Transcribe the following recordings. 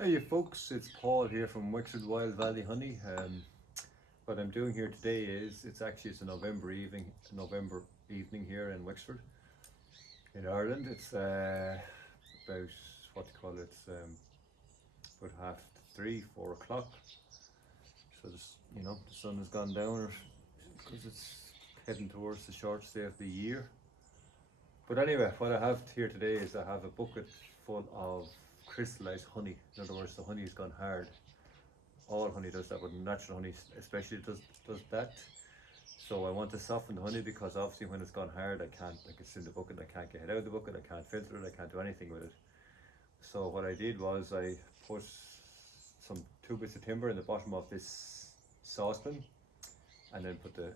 Hey you folks, it's Paul here from Wexford Wild Valley Honey. What I'm doing here today is it's a November evening here in Wexford, in Ireland. It's about what do you call it? About half 3, 4 o'clock. So the sun has gone down because it's heading towards the short stay of the year. But anyway, what I have here today is I have a bucket full of crystallized honey. In other words, the honey has gone hard. All honey does that, but natural honey especially does that. So I want to soften the honey because obviously when it's gone hard, I can't, like it's in the bucket, I can't get it out of the bucket, I can't filter it, I can't do anything with it. So what I did was I put some 2 bits of timber in the bottom of this saucepan and then put the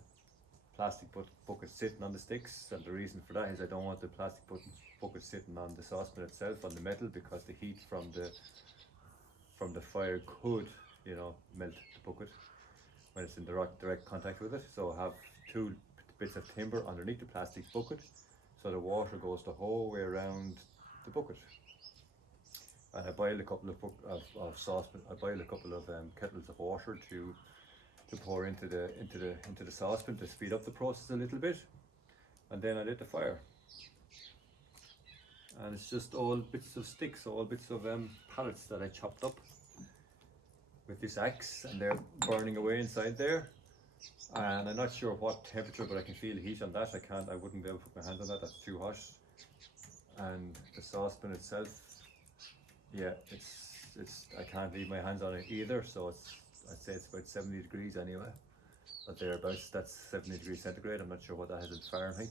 plastic bucket sitting on the sticks. And the reason for that is I don't want the plastic bucket sitting on the saucepan itself, on the metal, because the heat from the fire could, melt the bucket when it's in direct contact with it. So I have 2 bits of timber underneath the plastic bucket, so the water goes the whole way around the bucket. And I boiled a couple of saucepan. I boiled a couple of kettles of water to pour into the saucepan to speed up the process a little bit, and then I lit the fire. And it's just all bits of sticks, all bits of pallets that I chopped up with this axe, and they're burning away inside there. And I'm not sure what temperature, but I can feel the heat on that. I wouldn't be able to put my hands on that, that's too hot. And the saucepan itself, yeah, I can't leave my hands on it either, so I'd say it's about 70 degrees anyway, but thereabouts. That's 70 degrees centigrade. I'm not sure what that is in Fahrenheit.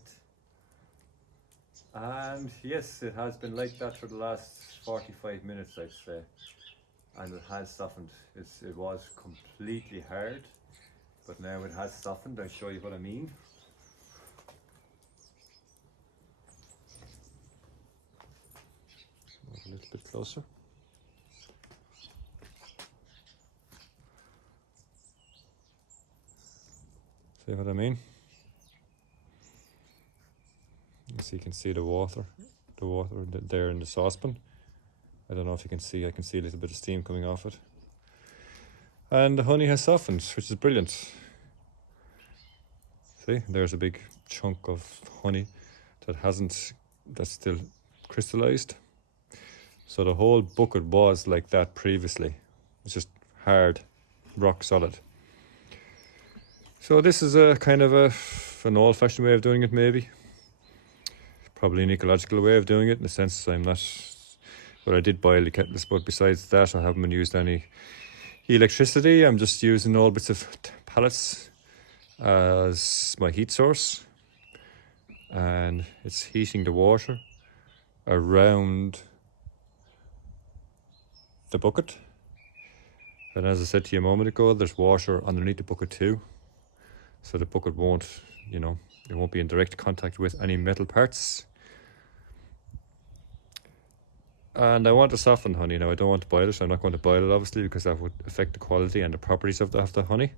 And yes, it has been like that for the last 45 minutes, I'd say, and it has softened. It was completely hard, but now it has softened. I'll show you what I mean. A little bit closer. See what I mean? So you can see the water there in the saucepan. I don't know if you can see, I can see a little bit of steam coming off it. And the honey has softened, which is brilliant. See, there's a big chunk of honey that's still crystallized. So the whole bucket was like that previously. It's just hard, rock solid. So this is a kind of an old-fashioned way of doing it, maybe. Probably an ecological way of doing it, in the sense but I did boil the kettles, but besides that I haven't used any electricity. I'm just using all bits of pallets as my heat source, and it's heating the water around the bucket. And as I said to you a moment ago, there's water underneath the bucket too, so the bucket won't, it won't be in direct contact with any metal parts. And I want to soften the honey. Now I don't want to boil it. I'm not going to boil it obviously, because that would affect the quality and the properties of the honey.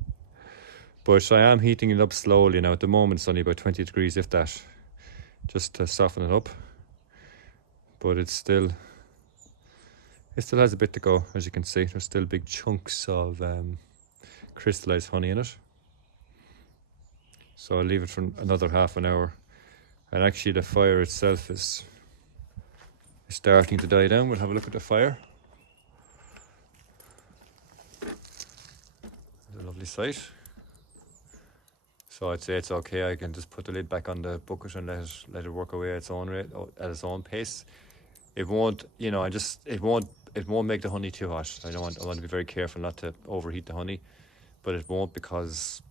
But I am heating it up slowly now. At the moment it's only about 20 degrees, if that, just to soften it up. But it still has a bit to go. As you can see, there's still big chunks of crystallized honey in it. So I'll leave it for another half an hour. And actually the fire itself is starting to die down. We'll have a look at the fire. It's a lovely sight. So I'd say it's okay. I can just put the lid back on the bucket and let it work away at its own rate, at its own pace. It won't, it won't make the honey too hot. I want to be very careful not to overheat the honey, but it won't, because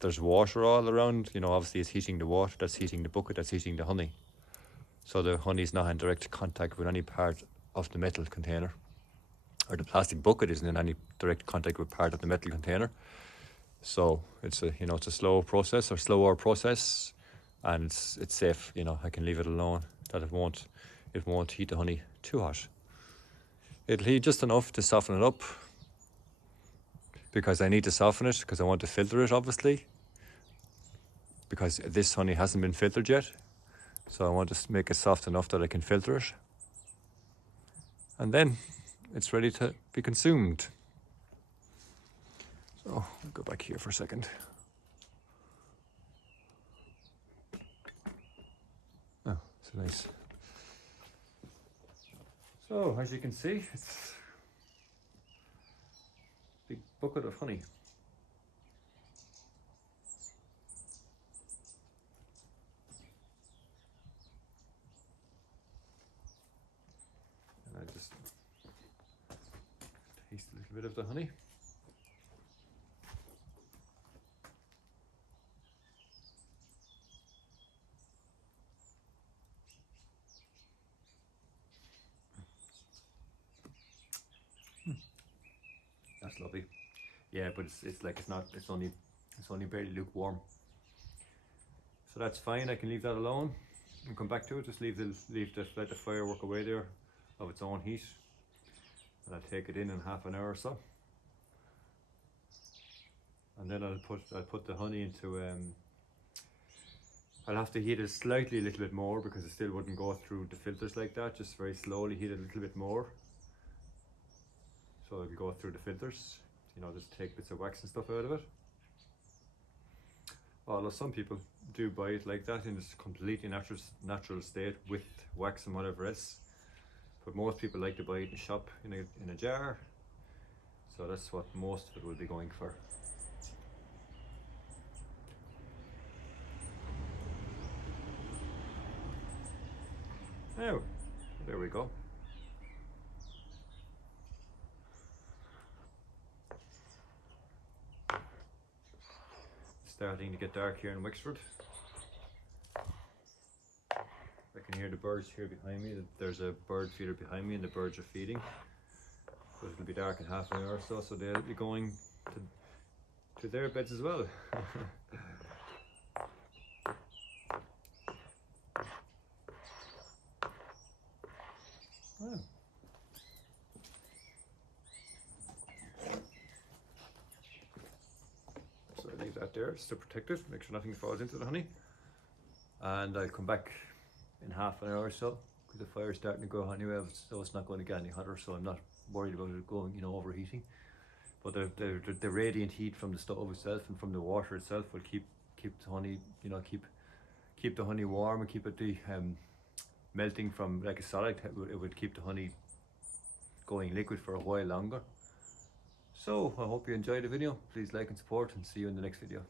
there's water all around. Obviously it's heating the water, that's heating the bucket, that's heating the honey. So the honey is not in direct contact with any part of the metal container, or the plastic bucket isn't in any direct contact with part of the metal container. So it's a slower process, and it's safe. I can leave it alone, that it won't heat the honey too hot. It'll heat just enough to soften it up, because I need to soften it because I want to filter it, obviously, because this honey hasn't been filtered yet. So I want to make it soft enough that I can filter it. And then it's ready to be consumed. So I'll go back here for a second. Oh, it's nice. So as you can see, it's a big bucket of honey. And I just taste a little bit of the honey. That's lovely. Yeah, but it's like it's only barely lukewarm. So that's fine. I can leave that alone and come back to it. Just let the fire work away there of its own heat, and I'll take it in half an hour or so. And then I'll put the honey into I'll have to heat it slightly a little bit more because it still wouldn't go through the filters like that. Just very slowly heat it a little bit more, so it'll go through the filters. You know, just take bits of wax and stuff out of it. Although some people do buy it like that in its completely natural state with wax and whatever else, but most people like to buy it in a shop in a jar. So that's what most of it will be going for. Now, there we go. It's starting to get dark here in Wexford. I can hear the birds here behind me. There's a bird feeder behind me and the birds are feeding. But it'll be dark in half an hour or so they'll be going to their beds as well. Oh. So I leave that there just to protect it, make sure nothing falls into the honey. And I'll come back in half an hour or so because the fire's starting to go anyway, so it's not going to get any hotter, so I'm not worried about it going, overheating. But the radiant heat from the stove itself and from the water itself will keep the honey, keep the honey warm and keep it melting from like a solid. It would keep the honey going liquid for a while longer. So I hope you enjoyed the video. Please like and support, and see you in the next video.